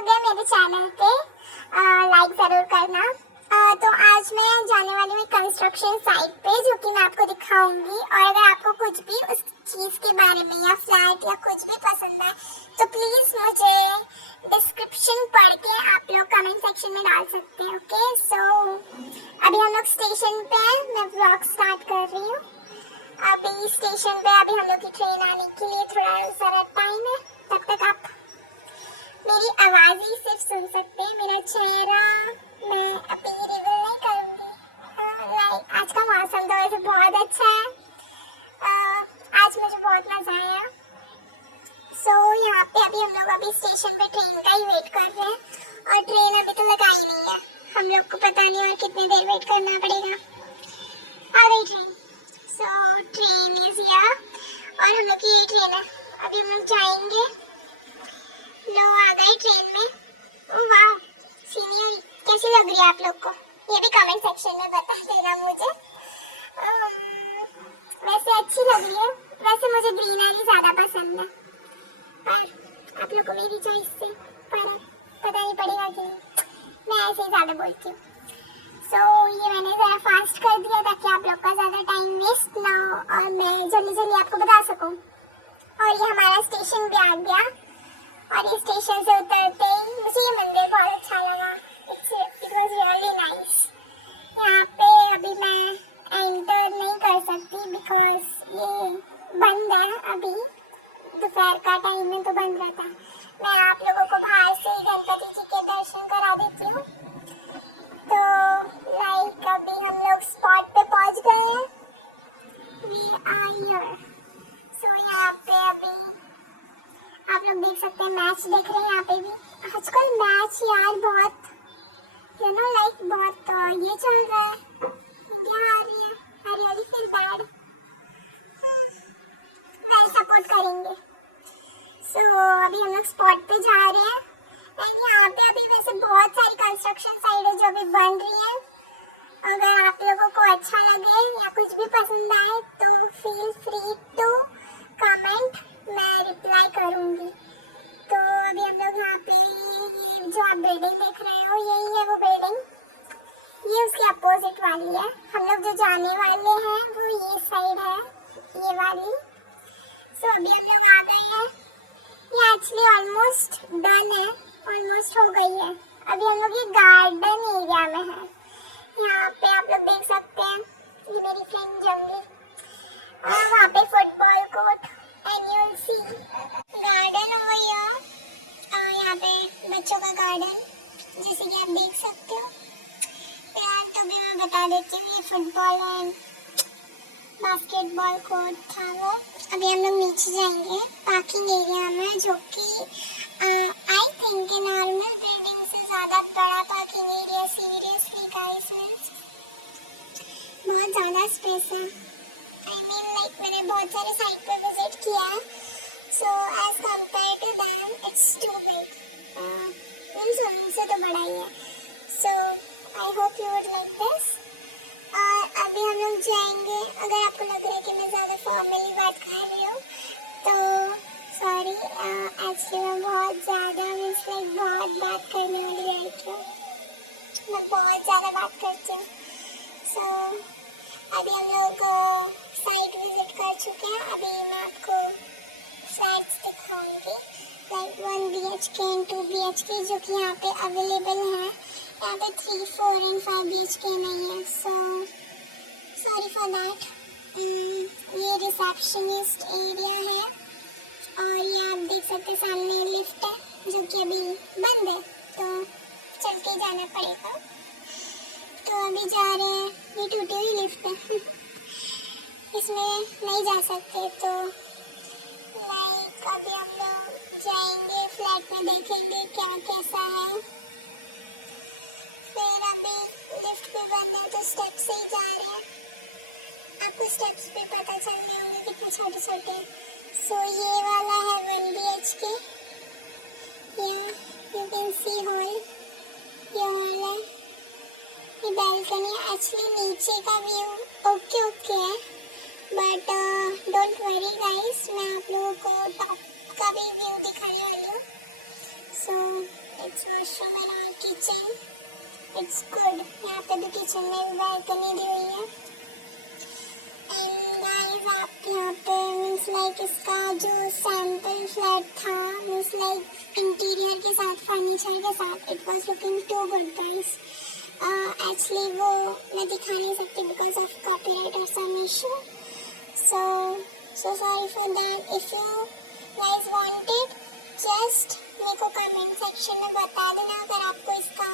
लोग हैं मेरे चैनल पे, लाइक जरूर करना। तो आज मैं जाने वाली हूँ कंस्ट्रक्शन साइट पे, जो कि मैं आपको दिखाऊंगी। और अगर आपको कुछ भी उस चीज के बारे में या फ्लैट या कुछ भी पसंद है तो प्लीज मुझे डिस्क्रिप्शन पढ़ के आप लोग कमेंट सेक्शन में डाल सकते हैं। ओके, सो अभी हम लोग स्टेशन पे हैं, मैं व्लॉग स्टार्ट कर रही हूँ। अभी स्टेशन पे अभी हम लोग की ट्रेन आने के लिए थोड़ा ज़रा टाइम है, तब तक आप मेरी आवाज ही सिर्फ सुन सकते हैं, मेरा चेहरा मैं अभी रिवील नहीं करूंगी। आज का मौसम तो वैसे बहुत अच्छा है। आज मुझे बहुत मजा आया। सो यहाँ पे अभी हम लोग अभी स्टेशन पे ट्रेन का ही वेट कर रहे हैं, और ट्रेन अभी तो लगा ही नहीं है। हम लोग को पता नहीं और कितनी देर वेट करना पड़ेगा। आ गई train. So train is here और हम लोग की ये ट्रेन है। अभी हम लोग जाएंगे। लोग आ गए ट्रेन में। वाह सीनियर, कैसी लग रही है आप लोग को? ये भी कमेंट सेक्शन में बता देना मुझे। वैसे अच्छी लग रही है। वैसे मुझे ग्रीनरी ज्यादा पसंद है, पर आप लोग को मेरी चॉइस से फर्क पता नहीं पड़ेगा कि मैं ऐसे ही ज्यादा बोलती हूँ। सो ये मैंने जरा फास्ट कर दिया ताकि आप लोग का ज्यादा टाइम वेस्ट ना हो और मैं जल्दी जल्दी आपको बता सकूँ। और ये हमारा स्टेशन भी आ गया, और ये स्टेशन से उतरते ही मुझे ये मंदिर बहुत अच्छा लगा। It was really nice. यहाँ पे अभी मैं एंटर नहीं कर सकती बिकॉज ये बंद है। अभी दोपहर का टाइम है तो बंद रहता है। मैं आप लोगों को बाहर से ही गणपति जी के दर्शन करा देती हूँ। तो अभी हम लोग स्पॉट पे पहुँच गए हैं। We are here. सो यहाँ पे अभी आप लोग देख सकते हैं, मैच देख रहे हैं यहाँ पे भी। आजकल मैच यार बहुत बहुत ये चल रहा है। इंडिया आ रही है, आई रियली फील बैड। मैं सपोर्ट करेंगे। सो अभी हम लोग स्पॉट पे जा रहे हैं। एंड यहाँ पे अभी वैसे बहुत सारी कंस्ट्रक्शन साइट है जो अभी बन रही है। अगर आप लोगों को अच्छा लगे या कुछ भी पसंद आए तो फील फ्री टू कमेंट, मैं रिप्लाई करूँगी। तो अभी हम लोग यहाँ पे ये जो आप बिल्डिंग देख रहे हो यही है वो बिल्डिंग, ये उसकी अपोजिट वाली है। हम लोग जो जाने वाले हैं वो ये साइड है, ये वाली। सो अभी हम लोग आ गए हैं। ये एक्चुअली ऑलमोस्ट डन है, ऑलमोस्ट हो गई है। अभी हम लोग ये गार्डन एरिया में है। यहाँ पे आप लोग देख सकते हैं, ये मेरी फ्रेंड जंगली, और वहाँ पे football court and you will see garden over here. यहाँ पे बच्चों का गार्डन जैसे कि आप देख सकते हो। यार तो मैं बता देती हूँ, ये फुटबॉल एंड बास्केटबॉल कोर्ट था वो। अभी हम लोग नीचे जाएंगे पार्किंग एरिया में, जो कि आई थिंक नॉर्मल बिल्डिंग से ज़्यादा बड़ा पार्किंग एरिया। सीरियसली गाइस, बहुत ज़्यादा स्पेस है। आई मीन लाइक मैंने बहुत सारे साइट पे विजिट किया है, so as compared to them it's too big. Mean swimming से तो बड़ा ही है। So I hope you would like this. और अभी हम लोग जाएंगे। अगर आपको लग रहा है कि मैं ज़्यादा फॉर्मली बात कर रही हूँ तो सॉरी, एक्चुअली मैं बहुत ज़्यादा मीन्स लाइक बहुत बात करने वाली लड़की हूँ। मैं बहुत ज़्यादा बात करती हूँ। सो अभी हम लोग साइट विजिट कर चुके हैं। अभी मैं आपको फ्लैट्स दिखाऊंगी, लाइक 1 BHK एंड 2 BHK, जो कि यहाँ पे अवेलेबल हैं। यहाँ पे 3, 4 एंड 5 BHK नहीं है, सो सॉरी फॉर दैट। ये रिसेप्शनिस्ट एरिया है, और ये आप देख सकते हैं सामने लिफ्ट है जो कि अभी बंद है, तो चल के जाना पड़ेगा। तो अभी जा रहे हैं, ये टूटी हुई लिफ्ट है इसमें नहीं जा सकते। तो लाइक अभी हम लोग जाएंगे फ्लैट में, देखेंगे क्या कैसा है। फिर अभी लिफ्ट भी बंद है तो स्टेप से ही जा रहे हैं। आपको स्टेप्स पे पता चल रहे होंगे कितने छोटे छोटे। सो ये वाला है 1 BHK। You can C hall, ये हॉल है, ये बैल्कनी। एक्चुअली नीचे का व्यू ओके है, बट डोंट वरी गाइस, मैं आप लोगों को टॉप का भी व्यू दिखाने वाली हूँ। सो किचन, इट्स गुड। यहाँ पे भी किचन में बालकनी दी हुई है। एंड गाइस आप यहाँ पे मीन्स लाइक इसका जो सैंपल फ्लैट था मीन्स लाइक इंटीरियर के साथ फर्नीचर के साथ it was looking too good guys. Actually वो मैं दिखा नहीं सकती बिकॉज ऑफ कॉपीराइट और some issue, so sorry for that। if you guys wanted just मेरे को कमेंट सेक्शन में बता देना अगर आपको इसका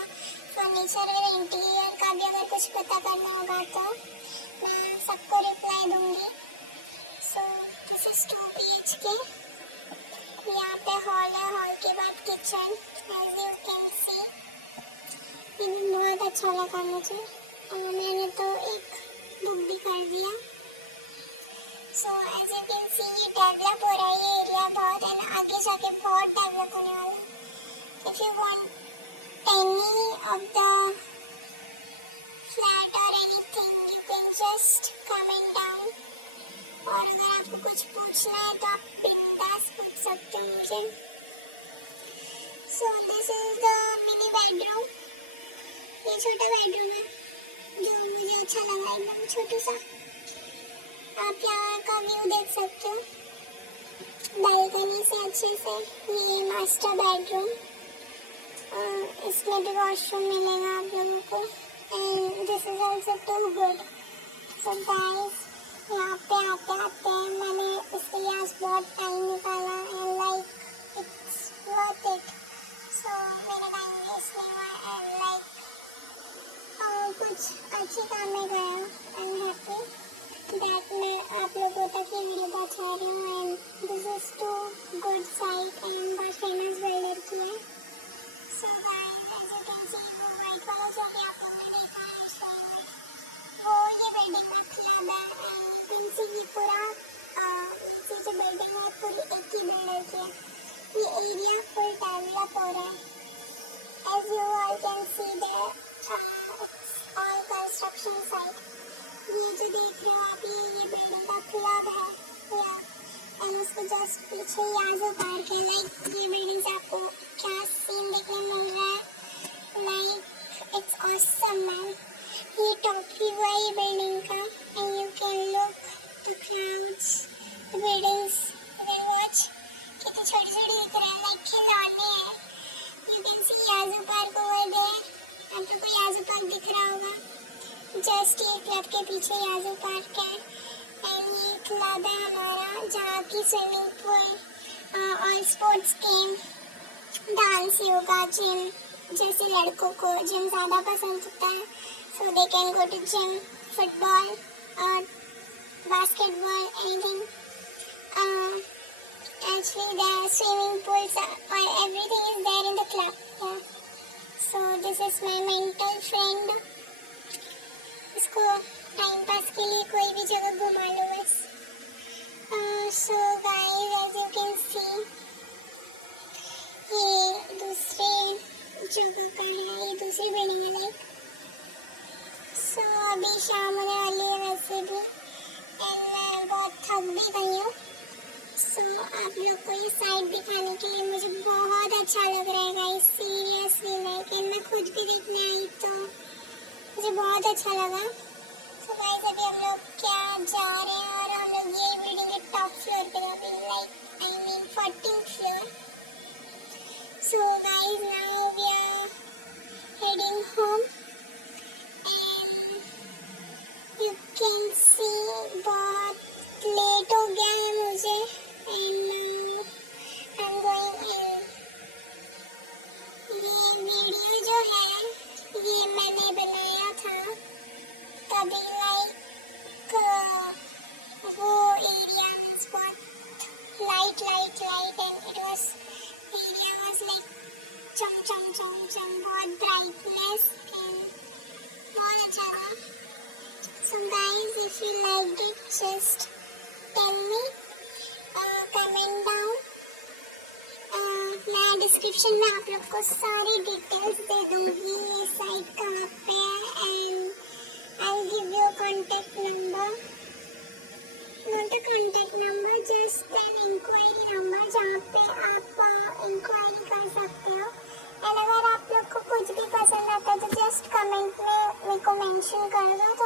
फर्नीचर और इंटीरियर का भी अगर कुछ पता करना होगा तो मैं सबको रिप्लाई दूंगी। So this is 2 BHK। यहाँ पे हॉल है, हॉल के बाद kitchen as you can see. ये बहुत अच्छा लगा मुझे। मैंने तो एक बुक भी कर दिया। So as you can see ये डेवलप हो रहा है ये एरिया बहुत, एंड आगे जाके बहुत डेवलप होने वाला है। If you want any of the flat or anything you can just comment down, और अगर आपको कुछ पूछना है तो आप बिंदास पूछ सकते हो मुझे। सो this is the mini bedroom. ये छोटा बेडरूम है जो मुझे अच्छा लगा, एकदम छोटा सा। आप यहाँ का व्यू देख सकते हो बालकनी से अच्छे से। ये मास्टर बेडरूम, इसमें भी वॉशरूम मिलेगा आप लोगों को, and this is also too good. So guys यहाँ पे आते आते मैंने इसके लिए आज बहुत टाइम निकाला and like it's worth it. So मेरा टाइम वेस्ट नहीं हुआ एंड लाइक कुछ अच्छे काम में गया। आई एम हैप्पी दैट मैं आप लोगों तक ये वीडियो पहुँचा रही हूँ, and this is too good site and बहुत फेमस बिल्डर की है। So guys as you can see वो वाइट वाला जो भी आप लोगों ने देखा है वो ये बिल्डिंग का क्लब है, एंड यू कैन सी ये पूरा नीचे जो बिल्डिंग है पूरी एक ही बिल्डर की है। ये एरिया फुल डेवलप हो रहा है। As you all can see there it's all construction site. ये जो देख रहे हो आप ये बिल्डिंग का क्लब है या, एंड उसके जस्ट पीछे याजो पार्क है। लाइक ये बिल्डिंग से आपको क्या सीन देखने मिल रहा है, लाइक इट्स ऑसम मैन। ये टॉप व्यू है ये बिल्डिंग का, and you can look the clouds, the buildings, you can watch. कितनी छोटी छोटी दिख रहा है, लाइक खिलौने हैं। यू कैन सी याजो पार्क ओवर देयर। आप लोगों को याजो पार्क दिख रहा होगा, जस्ट ये क्लब के पीछे याजो पार्क है। एंड ये क्लब है हमारा जहाँ की स्विमिंग पूल और sports game, dance, yoga, gym, जैसे लड़कों को जिम ज़्यादा पसंद होता है so they can go to gym, football और basketball, anything. Actually the swimming pools or everything is there in the club. Yeah. So this is my mental friend. इसको time pass के लिए कोई भी जगह घुमा लो बस। So guys as you can see ये दूसरे जगह पर है, ये दूसरी बिल्डिंग है लाइक। So अभी शाम होने वाली है वैसे भी, एंड मैं बहुत थक भी गई हूँ। सो आप लोग को ये साइड दिखाने के लिए मुझे बहुत अच्छा लग रहा है गाइस, सीरियसली लाइक। एंड मैं खुद भी देखने आई तो मुझे बहुत अच्छा लगा। सो गाइस अभी हम लोग क्या जा रहे हैं, और हम लोग ये बिल्डिंग के टॉप फ्लोर पे अभी like I mean 14th floor. So guys now we are heading home and you can see बहुत लेट हो गया है मुझे, and I'm going in। ये वीडियो जो है ये मैंने बनाया था तभी लाइक वो एरिया मीन्स बहुत light and it was area was like चम बहुत ब्राइटनेस एंड बहुत अच्छा था। So guys if you liked it just tell me, comment down. मैं डिस्क्रिप्शन में आप लोग को सारी डिटेल्स दे दूँगी ये साइट कहाँ पे है, and I will give you contact number, not a contact number just an enquiry number जहाँ पे आप इंक्वायरी कर सकते हो। एंड अगर आप लोग को कुछ भी मेंशन कर दो तो